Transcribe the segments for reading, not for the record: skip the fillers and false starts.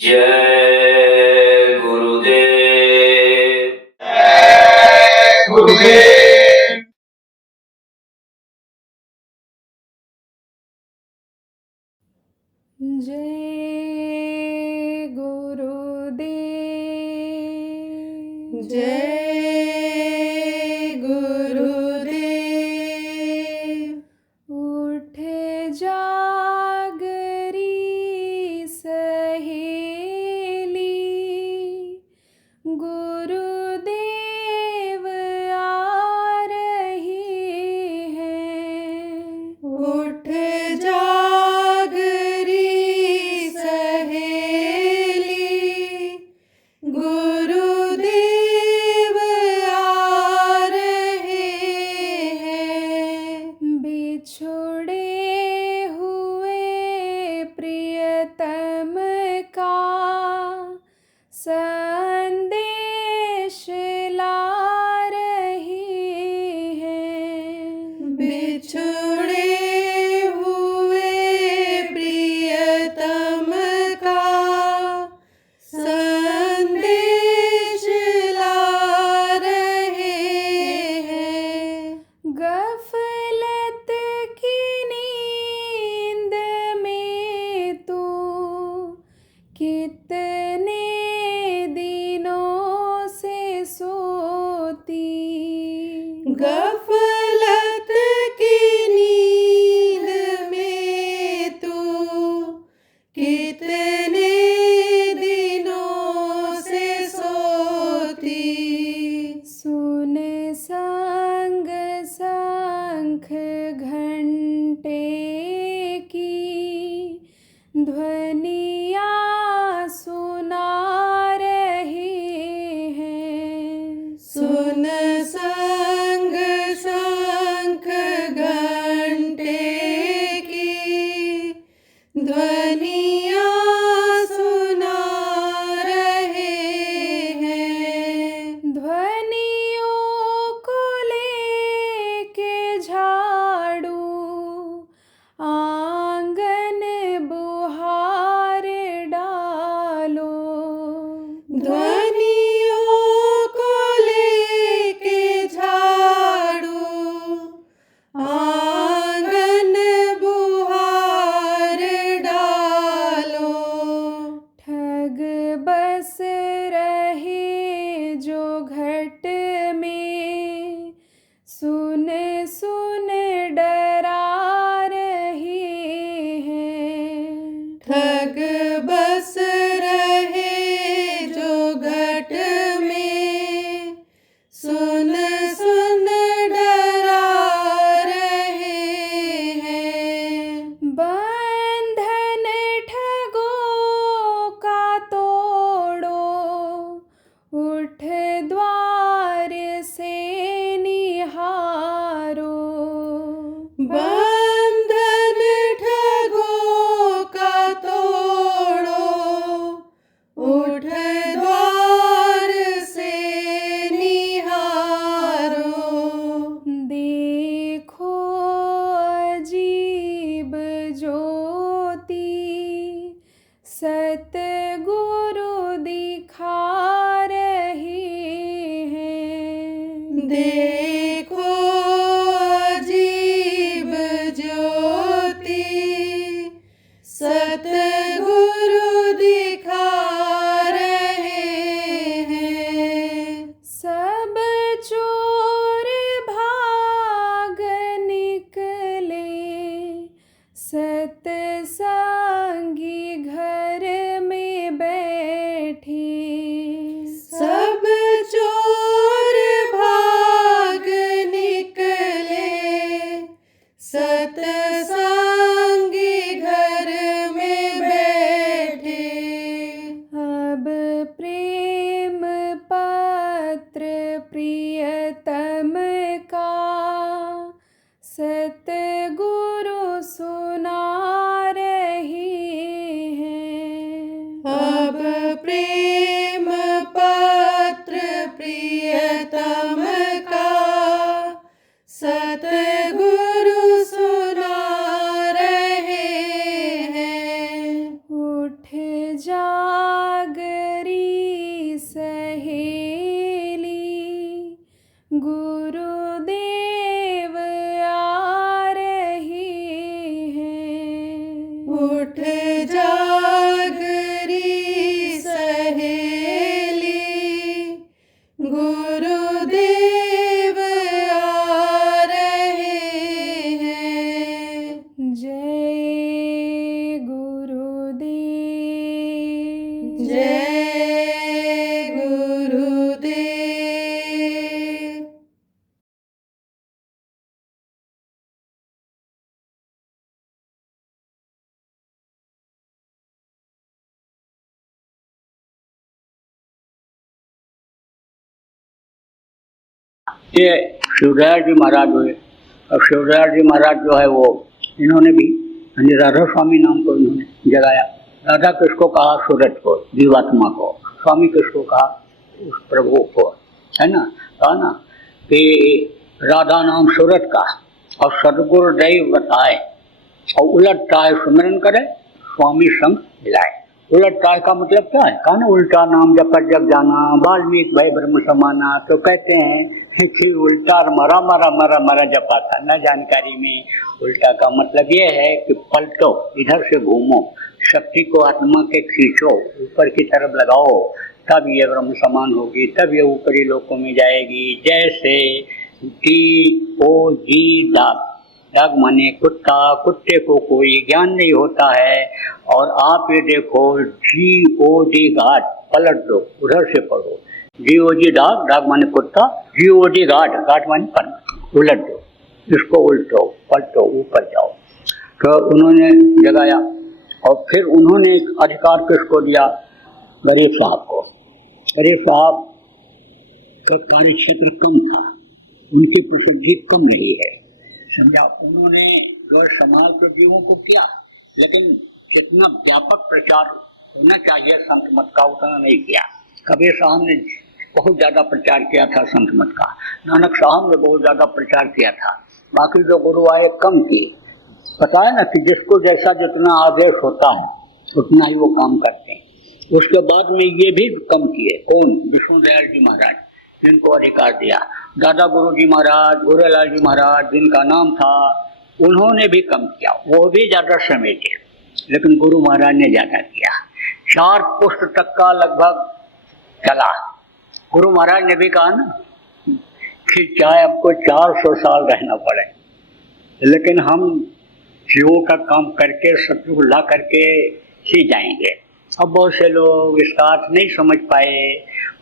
जय गुरुदेव। गुरुदेव। जय गुरुदेव। जय गुरुदेव। उठ जागरी सहेली, गुरुदेव आ रही हैं। उठ जागरी सहेली, गुरुदेव आ रहे हैं। बिछुड़े हुए प्रियतम का संदेश ला रही हैं। बिछुड़े हुए प्रियतम का संदेश ला रहे हैं। गफलत की नींद में तू कितने दिनों से सोती। गफलत की नींद में तू कितने दिनों से सोती। सुन संग शंख घंटे की ध्वनिया सुना रही हैं। सुन संग शंख घंटे की ध्वनिया सुना रहे हैं। ध्वनियों को लेके झाड़ू आंगन बुहार डालो। ध्वनियों को लेके झाड़ू आंगन बुहार डालो। ठग बस रहे जो घट में, सुन सुन डरा रही हैं। ठग बस रहे जो घट में, सुन सुन डरा रहे हैं। बंधन ठगों का तोड़ो, उठ द्वार से निहारो। बंधन ठगों का तोड़ो, उठ द्वार से निहारो। देखो अजीब ज्योति सतगुरु दिखा रही हैं। देखो अजीब ज्योति सतगुरु दिखा रहे हैं। सब चोर भाग निकले, सतसंगी घर में बैठे। सब चोर भाग निकले, सतसंगी घर में बैठे। अब प्रेम पत्र प्रियतम का सतगुरु सुना रही हैं। अब प्रेम पत्र प्रियतम का सतगुरु सुना ये शिवदयाल जी महाराज हुए। अब शिवदयाल जी महाराज जो है वो इन्होंने भी राधा स्वामी नाम को इन्होंने जगाया। राधा किसको कहा? सूरत को, जीवात्मा को। स्वामी किसको कहा? उस प्रभु को, है ना। कहा ना कि राधा नाम सूरत का और सदगुरुदेव बताए और उलट चाहे सुमिरन करे स्वामी संग मिलाए। उलट चाहे का मतलब क्या है? कहा ना उल्टा नाम जपत जब जाना वाल्मीकि भय ब्रह्म समाना। तो कहते हैं कि उल्टा मरा मरा मरा मरा जपा था न जानकारी में। उल्टा का मतलब ये है कि पलटो, इधर से घूमो, शक्ति को आत्मा के खींचो, ऊपर की तरफ लगाओ, तब ये ब्रह्म समान होगी, तब ये ऊपरी लोकों में जाएगी। जैसे DOG दाग, दाग माने कुत्ता, कुत्ते को कोई ज्ञान नहीं होता है। और आप ये देखो GOD घाट, पलट दो, उधर से पढ़ो। GOG दाग, दाग माने कुत्ता, GOD घाट, घाट माने पर, उलट दो, इसको उल्टो पलटो, ऊपर जाओ। तो उन्होंने जगाया और फिर उन्होंने एक अधिकार किसको दिया? गरीब साहब को। गरीब साहब का कार्य क्षेत्र कम था, उनकी प्रसिद्धि कम नहीं है, समझा। उन्होंने जो समाज के जीवों को किया, लेकिन कितना व्यापक प्रचार होना चाहिए संत मत का उतना नहीं किया। कबीर साहब ने बहुत ज़्यादा प्रचार किया था संत मत का, नानक साहब ने बहुत ज़्यादा प्रचार किया था, बाकी जो गुरु आए कम किए। पता है ना कि जिसको जैसा जितना आदेश होता है उतना ही वो काम करते हैं। उसके बाद में ये भी कम किए। कौन? विष्णुदयाल जी महाराज, जिनको अधिकार दिया। दादा गुरु जी महाराज, गोरेलाल जी महाराज जिनका नाम था, उन्होंने भी कम किया, वो भी ज़्यादा समय थे, लेकिन गुरु महाराज ने ज़्यादा किया। 4 पुष्ट तक का लगभग चला। गुरु महाराज ने भी कहा ना कि चाहे आपको 400 साल रहना पड़े, लेकिन हम जीवों का काम करके सत्युग ला करके ही जाएंगे। अब बहुत से लोग इसका अर्थ नहीं समझ पाए।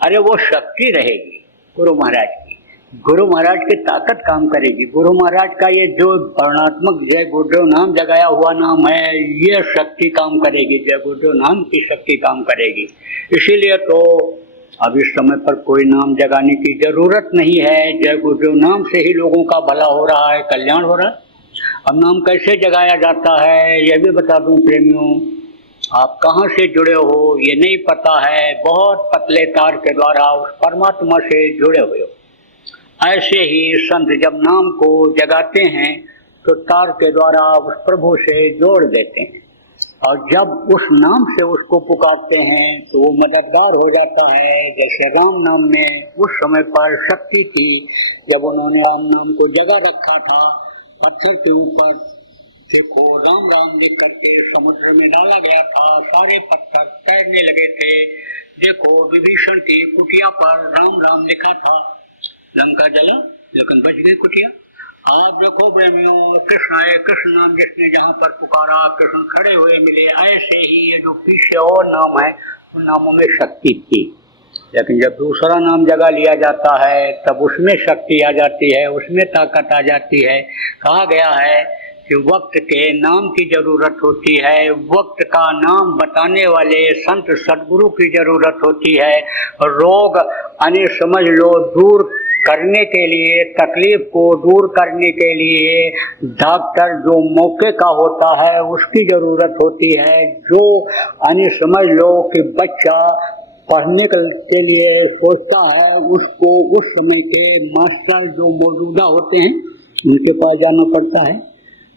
अरे वो शक्ति रहेगी गुरु महाराज की, गुरु महाराज की ताकत काम करेगी। गुरु महाराज का ये जो वर्णात्मक जय गुरुदेव नाम जगाया हुआ नाम है, ये शक्ति काम करेगी, जय गुरुदेव नाम की शक्ति काम करेगी। इसीलिए तो अब इस समय पर कोई नाम जगाने की जरूरत नहीं है। जय गुरुदेव नाम से ही लोगों का भला हो रहा है, कल्याण हो रहा है। अब नाम कैसे जगाया जाता है ये भी बता दूं प्रेमियों। आप कहाँ से जुड़े हो ये नहीं पता है, बहुत पतले तार के द्वारा उस परमात्मा से जुड़े हुए हो। ऐसे ही संत जब नाम को जगाते हैं तो तार के द्वारा उस प्रभु से जोड़ देते हैं, और जब उस नाम से उसको पुकारते हैं तो वो मददगार हो जाता है। जैसे राम नाम में उस समय पर शक्ति थी, जब उन्होंने राम नाम को जगा रखा था पत्थर के ऊपर, देखो राम राम लिख करके समुद्र में डाला गया था, सारे पत्थर तैरने लगे थे। देखो विभीषण की कुटिया पर राम राम लिखा था, लंका जला लेकिन बच गई कुटिया। आप देखो प्रेमियों, कृष्ण आए, कृष्ण नाम जिसने जहाँ पर पुकारा कृष्ण खड़े हुए मिले। ऐसे ही ये जो पीछे और नाम है उन नामों में शक्ति थी, लेकिन जब दूसरा नाम जगा लिया जाता है तब उसमें शक्ति आ जाती है, उसमें ताकत आ जाती है। कहा गया है कि वक्त के नाम की जरूरत होती है, वक्त का नाम बताने वाले संत सदगुरु की जरूरत होती है। रोग यानी समझ लो दूर करने के लिए, तकलीफ को दूर करने के लिए डॉक्टर जो मौके का होता है उसकी जरूरत होती है। जो यानी समझ लो कि बच्चा पढ़ने के लिए सोचता है, उसको उस समय के मास्टर जो मौजूदा होते हैं उनके पास जाना पड़ता है।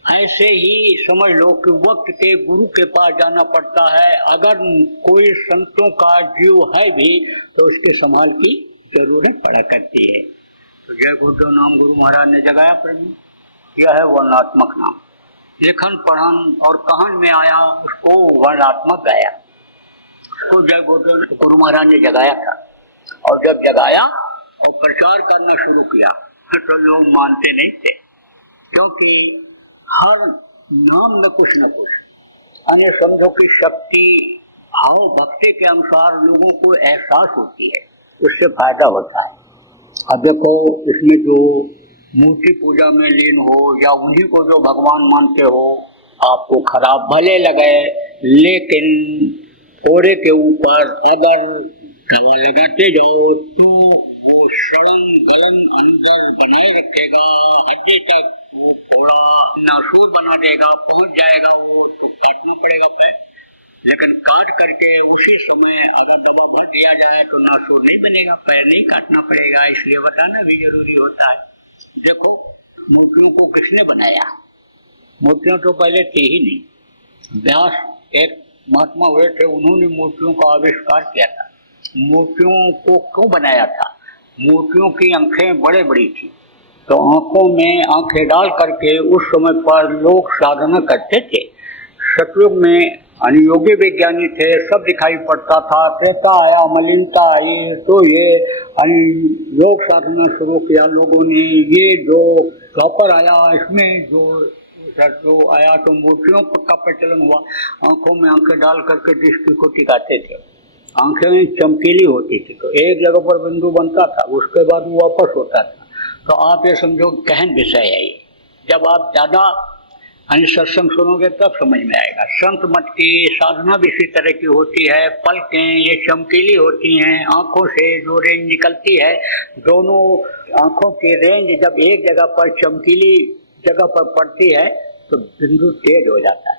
ऐसे ही समझ लो कि वक्त के गुरु के पास जाना पड़ता है। अगर कोई संतों का जीव है भी तो उसके संभाल की जरूरत पड़ा करती है। तो जय गुरुदेव नाम गुरु महाराज ने जगाया प्रेमी, यह है वर्णात्मक नाम। लेखन पढ़न और कहन में आया उसको वर्णात्मक गाया, उसको जय गुरुदेव गुरु महाराज ने जगाया था। और जब जगाया और प्रचार करना शुरू किया तो लोग मानते नहीं थे, क्योंकि हर नाम में कुछ न कुछ अन्य समझो की शक्ति भाव भक्ति के अनुसार लोगों को एहसास होती है, उससे फायदा होता है। अब देखो इसमें जो मूर्ति पूजा में लीन हो या उन्हीं को जो भगवान मानते हो, आपको खराब भले लगे, लेकिन थोड़े के ऊपर अगर दवा लगाते जाओ तो वो सड़न गलन पहुंचेगा, हड्डी तक वो थोड़ा नासूर बना देगा, पहुंच जाएगा वो तो काटना पड़ेगा पैर। लेकिन काट करके उसी समय अगर दवा भर दिया जाए तो नासूर नहीं बनेगा, पैर नहीं काटना पड़ेगा। इसलिए बताना भी जरूरी होता है। देखो मूर्तियों को किसने बनाया? मूर्तियां तो पहले थी ही नहीं। व्यास एक महात्मा हुए थे, उन्होंने मूर्तियों का आविष्कार किया था। मूर्तियों को क्यों बनाया था? मूर्तियों की आंखें बड़े बड़ी थी, तो आंखों में आंखें डाल करके उस समय पर लोग साधना करते थे। सतयुग में अनुयोगी विज्ञानी थे, सब दिखाई पड़ता था। त्रेता आया, मलिनता आई, तो ये योग साधना शुरू किया लोगों ने। ये जो द्वापर आया, इसमें जो आया तो मूर्तियों का प्रचलन हुआ। आंखों में आंखें डाल करके दृष्टि को टिकाते थे। आंखें चमकीली होती थी, तो एक जगह पर बिंदु बनता था, उसके बाद वो वापस होता था। तो आप ये समझो गहन विषय है ये। जब आप ज्यादा सत्संग सुनोगे तब समझ में आएगा। संत मत की साधना भी इसी तरह की होती है। पलकें ये चमकीली होती हैं, आंखों से जो रेंज निकलती है, दोनों आंखों की रेंज जब एक जगह पर चमकीली जगह पर पड़ती है तो बिंदु तेज हो जाता है।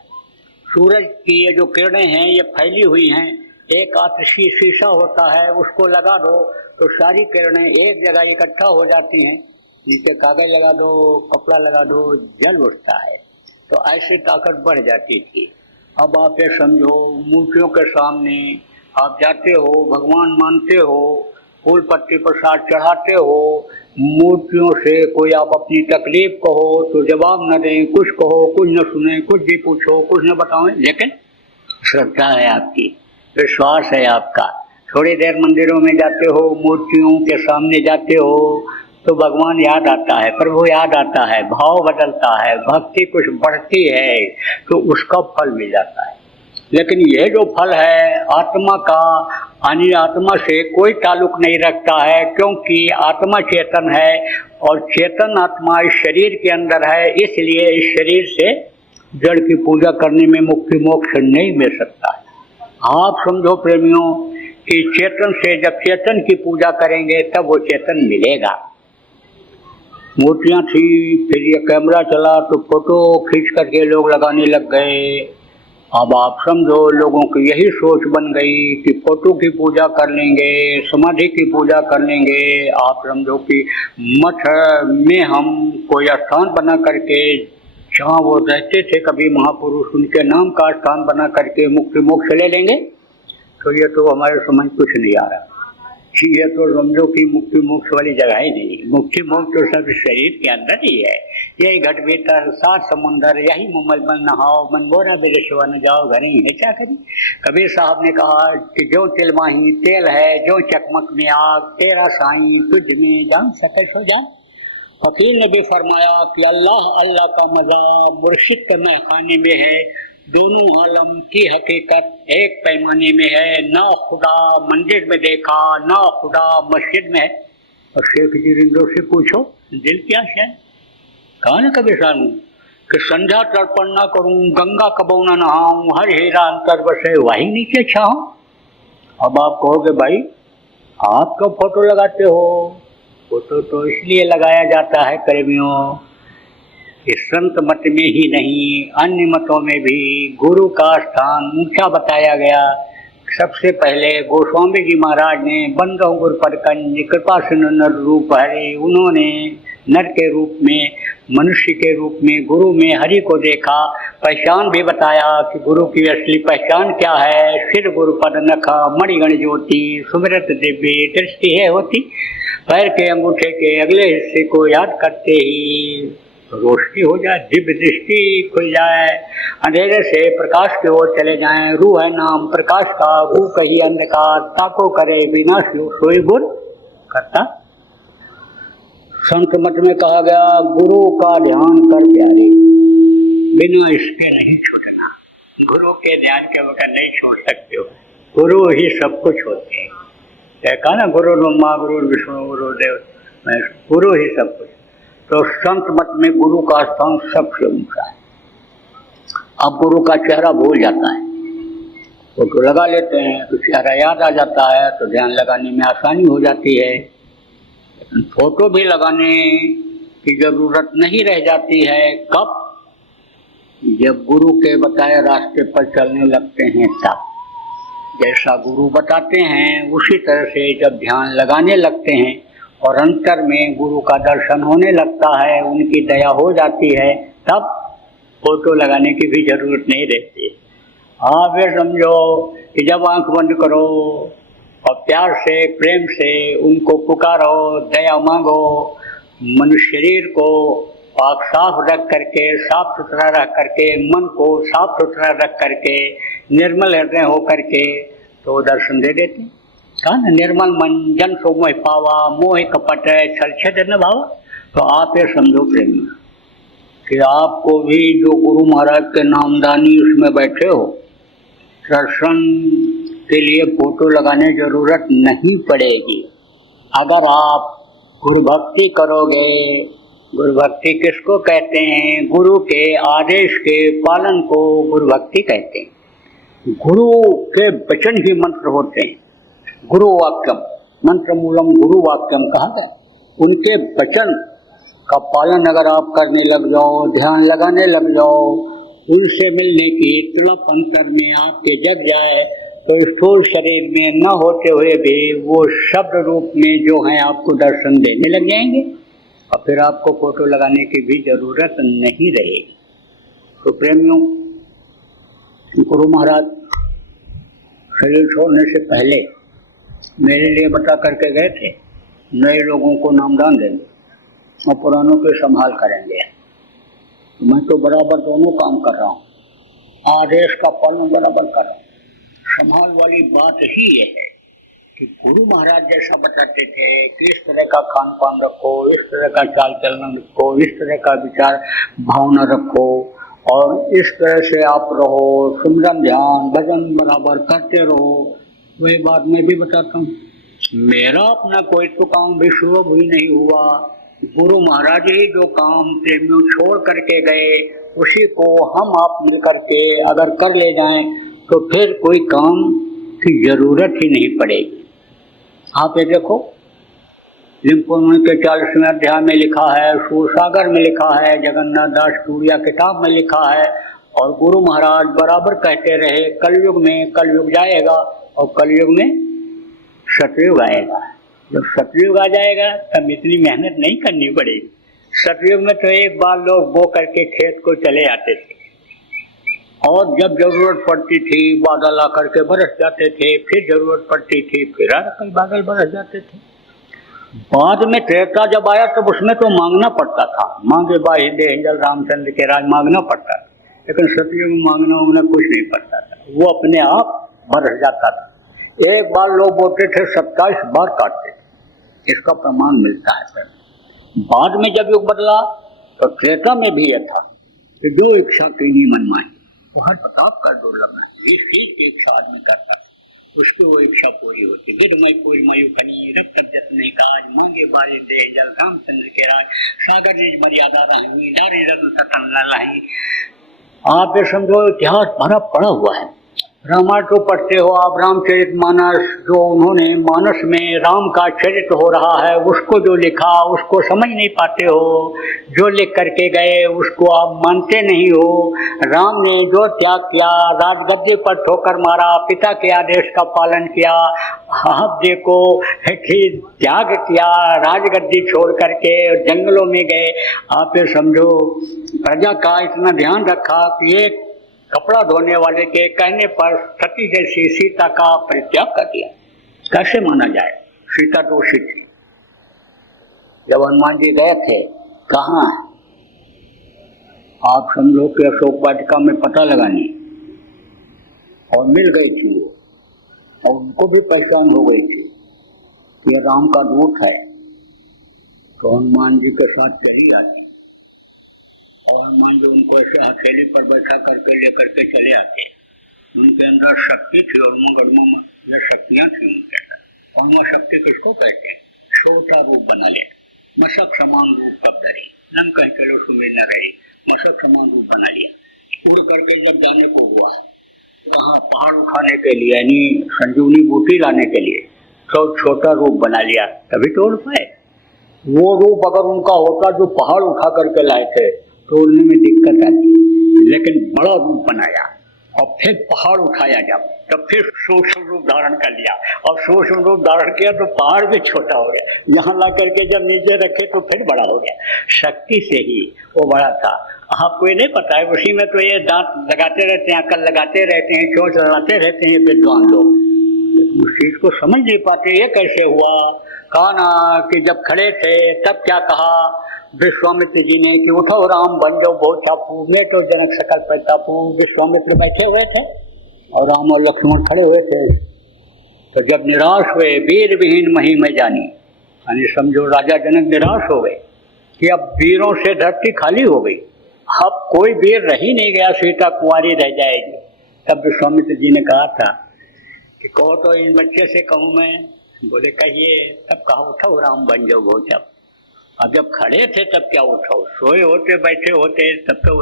सूरज की ये जो किरणें हैं ये फैली हुई हैं, एक आतिशी शीशा होता है, उसको लगा दो तो सारी किरणें एक जगह इकट्ठा हो जाती हैं। नीचे कागज लगा दो, कपड़ा लगा दो, जल उठता है। तो ऐसी ताकत बढ़ जाती थी। अब आप ये समझो, मूर्तियों के सामने आप जाते हो, भगवान मानते हो, फूल पत्ती प्रसाद चढ़ाते हो, मूर्तियों से कोई आप अपनी तकलीफ कहो तो जवाब न दें, कुछ कहो कुछ न सुने, कुछ भी पूछो कुछ न बताओ, लेकिन श्रद्धा है आपकी, विश्वास है आपका। थोड़ी देर मंदिरों में जाते हो, मूर्तियों के सामने जाते हो तो भगवान याद आता है, प्रभु याद आता है, भाव बदलता है, भक्ति कुछ बढ़ती है तो उसका फल मिल जाता है। लेकिन यह जो फल है आत्मा का, अन्य आत्मा से कोई ताल्लुक नहीं रखता है, क्योंकि आत्मा चेतन है और चेतन आत्मा इस शरीर के अंदर है। इसलिए इस शरीर से जड़ की पूजा करने में मुक्ति मोक्ष नहीं मिल सकता है। आप समझो प्रेमियों कि चेतन से जब चेतन की पूजा करेंगे तब वो चेतन मिलेगा। मूर्तियाँ थी, फिर ये कैमरा चला तो फोटो खींच करके लोग लगाने लग गए। अब आप समझो लोगों की यही सोच बन गई कि फोटो की पूजा कर लेंगे, समाधि की पूजा कर लेंगे। आप समझो कि मठ में हम कोई स्थान बना करके, जहाँ वो रहते थे कभी महापुरुष, उनके नाम का स्थान बना करके मुक्ति मोक्ष ले लेंगे। तो ये तो हमारे समझ कुछ नहीं आ रहा। ये तो समझो कि मुक्ति मोक्ष वाली जगह ही नहीं। मुक्ति मोक्ष तो सब शरीर के अंदर ही है। यही घट भीतर सात समुंदर, यही मुमल बन नहाओ, मन बोरा बिरशवा न जाओ घर ही है। क्या कभी कबीर साहब ने कहा कि जो तिल माही तेल है, जो चकमक में आग, तेरा साईं तुझ में जान सके सो जान। फकीर ने भी फरमाया कि अल्लाह अल्लाह का मजा मुर्शिद के महखाने में है, दोनों आलम की हकीकत एक पैमाने में है। ना खुदा मंदिर में देखा, ना खुदा मस्जिद में है। और शेख जी रिंदो से पूछो दिल क्या है? कहा न कभी सानू कि संध्या तर्पण ना करूं, गंगा कबो न नहाऊं, हर हीरा अंतर बसे वही नीचे छाऊं। अब आप कहोगे भाई आप कब फोटो लगाते हो? फोटो तो इसलिए लगाया जाता है प्रेमियों, इस संत मत में ही नहीं अन्य मतों में भी गुरु का स्थान ऊंचा बताया गया। सबसे पहले गोस्वामी जी महाराज ने बंदो गुरु पर कंज कृपा सुन नर रूप हरे, उन्होंने नर के रूप में, मनुष्य के रूप में गुरु में हरि को देखा, पहचान भी बताया कि गुरु की असली पहचान क्या है। सिर गुरु पद नखा मणिगण ज्योति, सुमिरत दिव्य दृष्टि है होती। पैर के अंगूठे के अगले हिस्से को याद करते ही रोशनी हो जाए, दिव्य दृष्टि खुल जाए, अंधेरे से प्रकाश की ओर चले जाएं। रूह है नाम प्रकाश का, रू कही अंधकार, ताको करे विनाश सोई गुण करता। संत मत में कहा गया गुरु का ध्यान कर प्यारे, बिना इसके नहीं छूटना। गुरु के ध्यान के बगैर नहीं छोड़ सकते हो, गुरु ही सब कुछ होते हैं। कहा ना गुरु ब्रह्मा गुरु विष्णु गुरु देव, गुरु ही सब कुछ। तो संत मत में गुरु का स्थान सबसे ऊंचा है। अब गुरु का चेहरा भूल जाता है, फोटो लगा लेते हैं तो चेहरा याद आ जाता है, तो ध्यान लगाने में आसानी हो जाती है। लेकिन फोटो भी लगाने की जरूरत नहीं रह जाती है। कब? जब गुरु के बताए रास्ते पर चलने लगते हैं तब। जैसा गुरु बताते हैं उसी तरह से जब ध्यान लगाने लगते हैं और अंतर में गुरु का दर्शन होने लगता है, उनकी दया हो जाती है, तब फोटो लगाने की भी जरूरत नहीं रहती। आप ये समझो कि जब आंख बंद करो और प्यार से प्रेम से उनको पुकारो, दया मांगो, मनुष्य शरीर को पाक साफ रख करके, साफ सुथरा रख करके, मन को साफ सुथरा रख करके, निर्मल हृदय हो करके तो दर्शन दे देते। कहा ना, निर्मल मन जन सो मोह पावा, मोह कपट छल छेद न भावा। तो आप ये समझो प्रेम कि आपको भी जो गुरु महाराज के नामदानी उसमें बैठे हो, दर्शन के लिए फोटो लगाने जरूरत नहीं पड़ेगी। अगर आप गुरु भक्ति करोगे, गुरु भक्ति किसको कहते हैं? गुरु के आदेश के पालन को गुरु भक्ति कहते हैं। गुरु के वचन ही मंत्र होते हैं। गुरु वाक्यम मंत्र मूलम गुरु वाक्यम कहा गया। उनके वचन का पालन अगर आप करने लग जाओ, ध्यान लगाने लग जाओ, उनसे मिलने की तड़प अंतर में आपके जग जाए तो स्थूल शरीर में न होते हुए भी वो शब्द रूप में जो है आपको दर्शन देने लग जाएंगे और फिर आपको फोटो लगाने की भी जरूरत नहीं रहेगी। तो प्रेमियों, गुरु महाराज शरीर छोड़ने से पहले मेरे लिए बता करके गए थे, नए लोगों को नामदान देंगे और पुरानों के संभाल करेंगे। मैं तो बराबर दोनों काम कर रहा हूँ, आदेश का पालन बराबर कर रहा हूँ। संभाल वाली बात ही ये है कि गुरु महाराज जैसा बताते थे कि इस तरह का खान पान रखो, इस तरह का चाल चलन रखो, इस तरह का विचार भावना रखो और इस तरह से आप रहो, सुमिरन ध्यान भजन बराबर करते रहो। वही बात मैं भी बताता हूँ। मेरा अपना कोई तो काम भी शुभ ही नहीं हुआ। गुरु महाराज ही जो काम प्रेमियों छोड़ करके गए उसी को हम आप मिल करके अगर कर ले जाएं तो फिर कोई काम की जरूरत ही नहीं पड़ेगी। आप ये देखो, लिंगपुर के 40वें अध्याय में लिखा है, सूरसागर में लिखा है, जगन्नाथ दास टूरिया किताब में लिखा है और गुरु महाराज बराबर कहते रहे कलयुग में कलयुग जाएगा और कलयुग में सतयुग आएगा। जब सतयुग आ जाएगा तब इतनी मेहनत नहीं करनी पड़ेगी। सतयुग में तो एक बार लोग बो करके खेत को चले आते थे और जब जरूरत पड़ती थी बादल आकर के बरस जाते थे, फिर जरूरत पड़ती थी फिर कई बादल बरस जाते थे। बाद में त्रेता जब आया तब उसमें तो मांगना पड़ता था, मांगे बाहि दे जल रामचंद्र के राज मांगना पड़ता था। लेकिन सतयुग में मांगना उन्हें कुछ नहीं पड़ता था, वो अपने आप बरस जाता था। एक बार लोग बोलते थे 27 बार काटते थे, इसका प्रमाण मिलता है। बाद में जब युग बदला तो त्रेता में भी यह था कि जो इच्छा कीनी मन माही वो हर प्रताप कर दुर्लभ है। इस चीज की इच्छा आदमी करता उसकी वो इच्छा पूरी होती। विधमय पूरी मयु कनी रब तब जत नहीं काज मांगे बारी दे जल रामचंद्र के राज सागर निज मर्यादा रही नारी रत्न सतन लही। आप ये समझो इतिहास भरा पड़ा हुआ है। रामायण को पढ़ते हो आप, रामचरितमानस जो उन्होंने मानस में राम का चरित्र हो रहा है उसको जो लिखा उसको समझ नहीं पाते हो, जो लिख करके गए उसको आप मानते नहीं हो। राम ने जो त्याग किया, राजगद्दी पर ठोकर मारा, पिता के आदेश का पालन किया, आप देखो कि त्याग किया, राजगद्दी छोड़ करके जंगलों में गए। आप ये समझो प्रजा का इतना ध्यान रखा कि एक कपड़ा धोने वाले के कहने पर सती जैसी सीता का परित्याग कर दिया। कैसे माना जाए? सीता दोषी थी। जब हनुमान जी गए थे, कहाँ है? आप समझो कि अशोक वाटिका में पता लगानी और मिल गई थी वो, और उनको भी पहचान हो गई थी कि ये राम का दूत है। तो हनुमान जी के साथ चली आती और हनुमान जी उनको ऐसे हथेली पर बैठा करके लेकर के चले आते। उनके अंदर शक्ति थी और उमंग यह शक्तियाँ थी उनके अंदर। और वह शक्ति किसको कहते हैं? छोटा रूप बना ले, मशक समान रूप कब धरी, नम कहीं चलो सुमेर न रही, मशक समान रूप बना लिया। उड़ करके जब जाने को हुआ कहाँ, पहाड़ उठाने के लिए यानी संजीवनी बूटी लाने के लिए, तो छोटा रूप बना लिया, तभी तो उड़ पाए। वो रूप अगर उनका होता जो पहाड़ उठा करके लाए थे तो उनमें में दिक्कत आती, लेकिन बड़ा रूप बनाया और फिर पहाड़ उठाया जब, तब फिर सूक्ष्म रूप धारण कर लिया, और सूक्ष्म रूप धारण किया तो पहाड़ भी छोटा हो गया, यहाँ ला करके जब नीचे रखे तो फिर बड़ा हो गया। शक्ति से ही वो बड़ा था। आपको ये नहीं पता है, उसी में तो ये दांत लगाते रहते हैं, अकल लगाते रहते हैं, चोंच लगाते रहते हैं विद्वान लोग, उस चीज को समझ नहीं पाते। ये कैसे हुआ? कहा ना कि जब खड़े थे तब क्या कहा विश्वामित्र जी ने कि उठो राम बन जाओ बहुत चापू, मैं तो जनक सकल प्रतापू। विश्वामित्र बैठे हुए थे और राम और लक्ष्मण खड़े हुए थे। तो जब निराश हुए, वीर विहीन मही में जानी, यानी समझो राजा जनक निराश हो गए कि अब वीरों से धरती खाली हो गई, अब कोई वीर रह ही नहीं गया, सीता कुंवारी रह जाएगी। तब विश्वामित्र जी ने कहा था कि कहो तो इन बच्चे से कहूँ मैं? बोले कहिए। तब कहा उठो राम बन जाओ बहुत चापू। अब जब खड़े थे तब क्या उठो, सोए होते बैठे होते तब तो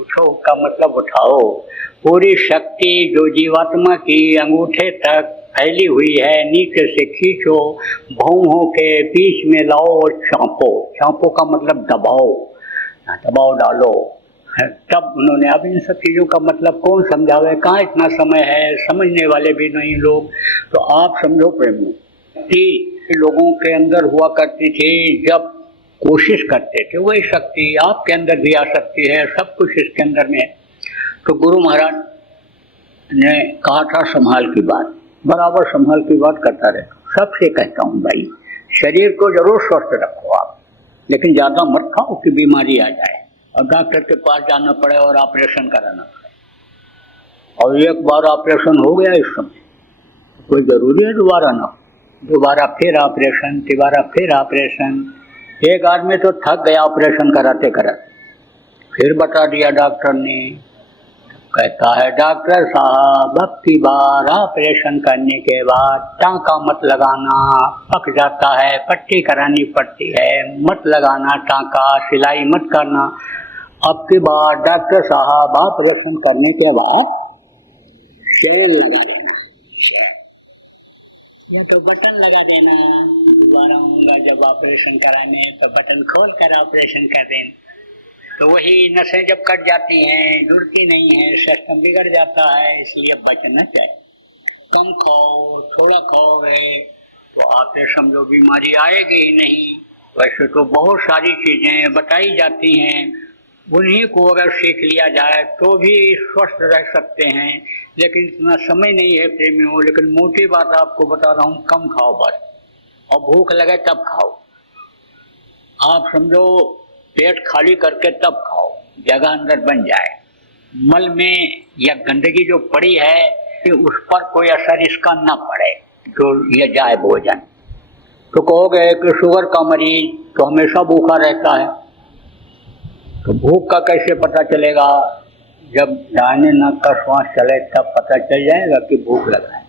उठो का मतलब उठाओ। पूरी शक्ति जो जीवात्मा की अंगूठे तक फैली हुई है नीचे से खींचो, भौहों के बीच में लाओ और चांपो। चांपो का मतलब दबाओ, दबाव डालो। तब उन्होंने, अब इन सब चीज़ों का मतलब कौन समझावे, कहाँ इतना समय है, समझने वाले भी नहीं लोग। तो आप समझो प्रेमी, लोगों के अंदर हुआ करती थी जब कोशिश करते थे, वही शक्ति आपके अंदर भी आ सकती है, सब कुछ इसके अंदर में है। तो गुरु महाराज ने कहा था संभाल की बात, बराबर संभाल की बात करता रहता। सबसे कहता हूँ भाई, शरीर को जरूर स्वस्थ रखो आप, लेकिन ज़्यादा मत खाओ कि बीमारी आ जाए और डॉक्टर के पास जाना पड़े और ऑपरेशन कराना पड़े। और एक बार ऑपरेशन हो गया इस समय, कोई ज़रूरी है दोबारा ना, दोबारा फिर ऑपरेशन, दोबारा फिर ऑपरेशन। एक आदमी तो थक गया ऑपरेशन कराते कराते, फिर बता दिया डॉक्टर ने, कहता है डॉक्टर साहब अब की बार ऑपरेशन करने के बाद टाँका मत लगाना, पक जाता है, पट्टी करानी पड़ती है, मत लगाना टाँका, सिलाई मत करना। अब की बार डॉक्टर साहब ऑपरेशन करने के बाद सेल लगा देना, या तो बटन लगा देना, दोबारा आऊँगा जब ऑपरेशन कराने तो बटन खोल कर ऑपरेशन कर देना। तो वही नसें जब कट जाती हैं, जुड़ती नहीं है, सिस्टम बिगड़ जाता है, इसलिए बचना चाहिए। कम खाओ, थोड़ा खाओगे तो आपसे समझो बीमारी आएगी ही नहीं। वैसे तो बहुत सारी चीज़ें बताई जाती हैं, उन्हीं को अगर सीख लिया जाए तो भी स्वस्थ रह सकते हैं, लेकिन इतना समय नहीं है प्रेमियों। लेकिन मोटी बात आपको बता रहा हूँ, कम खाओ बस, और भूख लगे तब खाओ। आप समझो पेट खाली करके तब खाओ, जगह अंदर बन जाए। मल में या गंदगी जो पड़ी है कि उस पर कोई असर इसका ना पड़े जो ये जाए भोजन। तो कहोगे कि शुगर का मरीज तो हमेशा भूखा रहता है, तो भूख का कैसे पता चलेगा? जब दाहिने नाक का श्वास चले तब पता चल जाएगा कि भूख लगा है।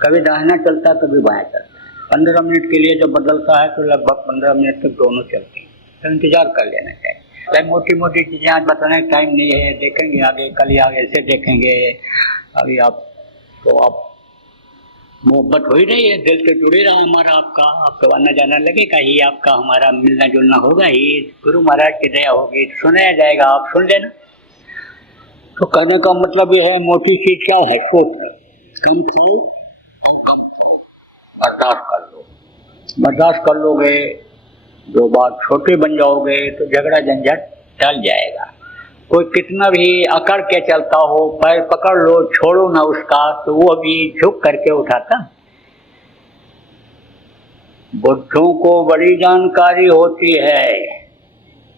कभी दाहिना चलता है कभी बायां चलता है। 15 मिनट के लिए जब बदलता है तो लगभग 15 मिनट तक दोनों चलते हैं, तो इंतजार कर लेना चाहिए। मोटी मोटी चीज़ें आज बताने का टाइम नहीं है, देखेंगे आगे, कल ही आगे से देखेंगे। अभी आप तो आप मोहब्बत हो ही रही है, दिल से जुड़े रहा हमारा आपका आना जाना लगेगा ही, आपका हमारा मिलना जुलना होगा ही, गुरु महाराज की दया होगी, सुनाया जाएगा, आप सुन लेना। तो कहने का मतलब ये है, मोटी चीज क्या है? सोच, कम खाओ और कम खाओ, बर्दाश्त कर लो। बर्दाश्त कर लोगे, दो बार छोटे बन जाओगे तो झगड़ा झंझट टल जाएगा। कोई कितना भी अकड़ के चलता हो, पैर पकड़ लो, छोड़ो ना उसका, तो वो भी झुक करके उठाता। बुद्धों को बड़ी जानकारी होती है,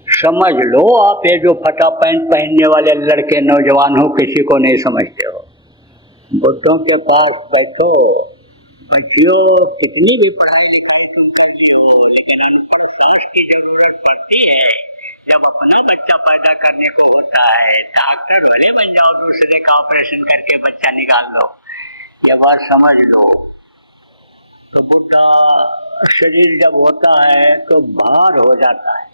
समझ लो आप। ये जो फटा पैंट पहनने वाले लड़के नौजवान हो, किसी को नहीं समझते हो। बुद्धों के पास बैठो, बच्चियों, कितनी भी पढ़ाई लिखाई तुम कर लियो, लेकिन अनपढ़ सास की जरूरत पड़ती है। जब अपना बच्चा पैदा करने को होता है, डॉक्टर भले बन जाओ, दूसरे का ऑपरेशन करके बच्चा निकाल लो, ये बात समझ लो। तो बुढ़ा शरीर जब होता है तो भार हो जाता है।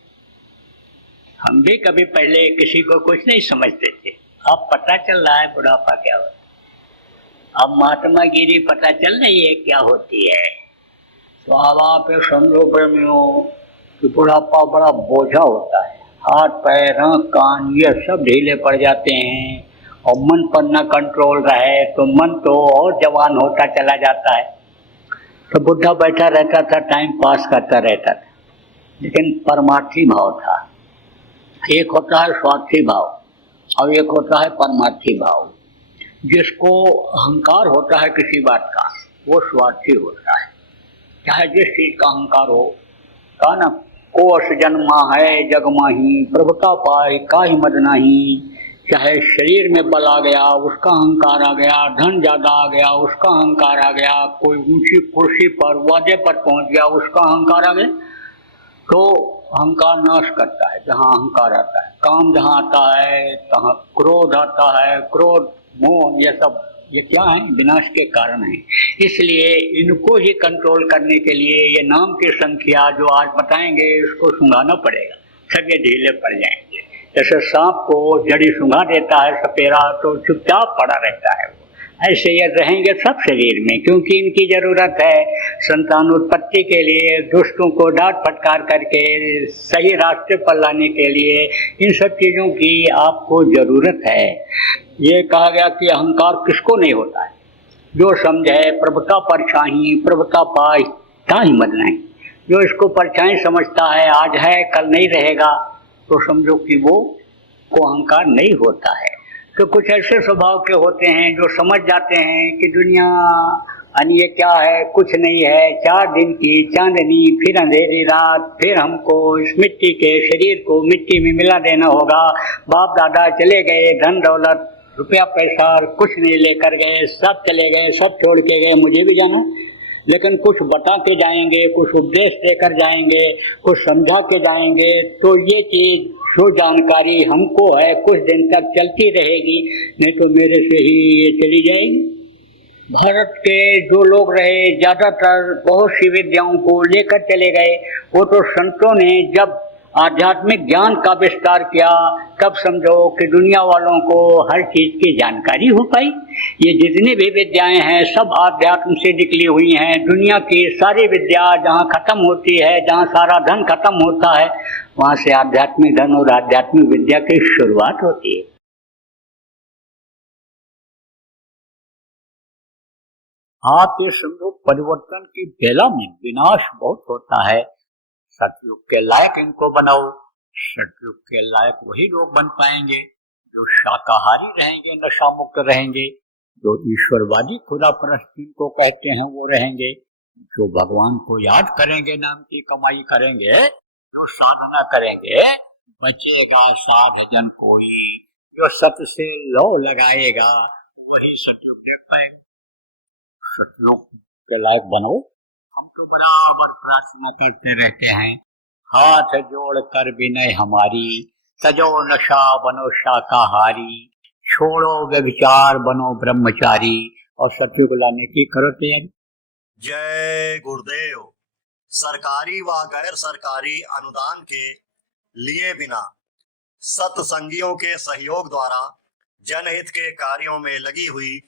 हम भी कभी पहले किसी को कुछ नहीं समझते थे, अब पता चल रहा है बुढ़ापा क्या होता है, अब महात्मा गिरी पता चल रही है क्या होती है। तो अब आप समझो प्रेमियों, कि बुढ़ापा बड़ा बोझा होता है, हाथ पैर आँख कान ये सब ढीले पड़ जाते हैं और मन पर न कंट्रोल रहे तो मन तो और जवान होता चला जाता है। तो बुढ़ा बैठा रहता था, टाइम पास करता रहता था, लेकिन परमार्थी भाव था। एक होता है स्वार्थी भाव और एक होता है परमार्थी भाव। जिसको अहंकार होता है किसी बात का वो स्वार्थी होता है, चाहे जिस चीज का अहंकार हो। कहा ना, कोष जन्मा है जग माही, प्रभुता पाए काहि मद नाही। चाहे शरीर में बल आ गया उसका अहंकार आ गया, धन ज्यादा आ गया उसका अहंकार आ गया, कोई ऊंची कुर्सी पर वादे पर पहुंच गया उसका अहंकार आ गया। तो अहंकार नाश करता है जहाँ अहंकार आता है। काम जहाँ आता है तहाँ क्रोध आता है, क्रोध मोह ये क्या है, विनाश के कारण है। इसलिए इनको ही कंट्रोल करने के लिए ये नाम की संख्या जो आज बताएंगे इसको सुंघाना पड़ेगा, सब ये ढीले पड़ जाएंगे। जैसे सांप को जड़ी सुंघा देता है सपेरा तो चुपचाप पड़ा रहता है, ऐसे ये रहेंगे सब शरीर में, क्योंकि इनकी जरूरत है संतान उत्पत्ति के लिए, दुष्टों को डांट फटकार करके सही रास्ते पर लाने के लिए इन सब चीजों की आपको जरूरत है। ये कहा गया कि अहंकार किसको नहीं होता है, जो समझे प्रभुता परछाई प्रभुता पाई ताहि मद नहीं। जो इसको परछाई समझता है, आज है कल नहीं रहेगा, तो समझो कि वो को अहंकार नहीं होता है। तो कुछ ऐसे स्वभाव के होते हैं जो समझ जाते हैं कि दुनिया ये क्या है, कुछ नहीं है, 4 दिन की चांदनी फिर अंधेरी रात, फिर हमको इस मिट्टी के शरीर को मिट्टी में मिला देना होगा। बाप दादा चले गए, धन दौलत रुपया पैसा कुछ नहीं लेकर गए, सब चले गए, सब छोड़ के गए, मुझे भी जाना, लेकिन कुछ बता के जाएंगे, कुछ उपदेश देकर जाएंगे, कुछ समझा के जाएंगे। तो ये चीज जो जानकारी हमको है कुछ दिन तक चलती रहेगी, नहीं तो मेरे से ही ये चली जाएगी। भारत के जो लोग रहे ज्यादातर बहुत सी विद्याओं को लेकर चले गए। वो तो संतों ने जब आध्यात्मिक ज्ञान का विस्तार किया तब समझो कि दुनिया वालों को हर चीज की जानकारी हो पाई। ये जितनी भी विद्याएं हैं सब आध्यात्म से निकली हुई हैं। दुनिया की सारी विद्या जहाँ खत्म होती है, जहाँ सारा धन खत्म होता है, वहां से आध्यात्मिक धन और आध्यात्मिक विद्या की शुरुआत होती है। आप ये समझो परिवर्तन की बेला में विनाश बहुत होता है। सतयुग के लायक इनको बनाओ। सतयुग के लायक वही लोग बन पाएंगे जो शाकाहारी रहेंगे, नशा मुक्त रहेंगे, जो ईश्वरवादी खुदा परस्त जिनको कहते हैं वो रहेंगे, जो भगवान को याद करेंगे, नाम की कमाई करेंगे, जो साधना करेंगे। बचेगा साध जन कोई, जो सत से लौ लगाएगा वही सतयुग देख पाएगा। सतयुग के लायक बनो। हम तो बराबर प्रार्थना करते रहते हैं, हाथ जोड़ कर विनय हमारी, सजो नशा बनो शाकाहारी, छोड़ो व्यभिचार बनो ब्रह्मचारी, और सतयुग लाने की करो तैयारी। जय गुरुदेव। सरकारी व गैर सरकारी अनुदान के लिए बिना सत्संगियों के सहयोग द्वारा जनहित के कार्यों में लगी हुई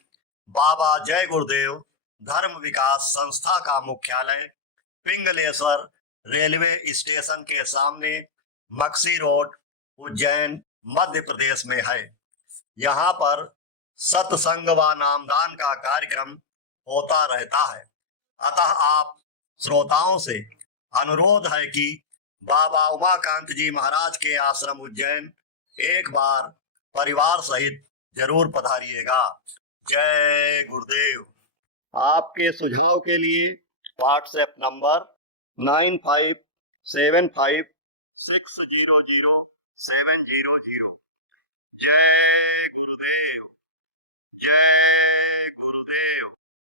बाबा जय गुरुदेव धर्म विकास संस्था का मुख्यालय पिंगलेश्वर रेलवे स्टेशन के सामने मक्सी रोड, उज्जैन, मध्य प्रदेश में है। यहाँ पर सत्संग व नामदान का कार्यक्रम होता रहता है। अतः आप श्रोताओं से अनुरोध है कि बाबा उमाकांत जी महाराज के आश्रम उज्जैन एक बार परिवार सहित जरूर पधारिएगा। जय गुरुदेव। आपके सुझाव के लिए व्हाट्सएप नंबर 9575600700। जय गुरुदेव। जय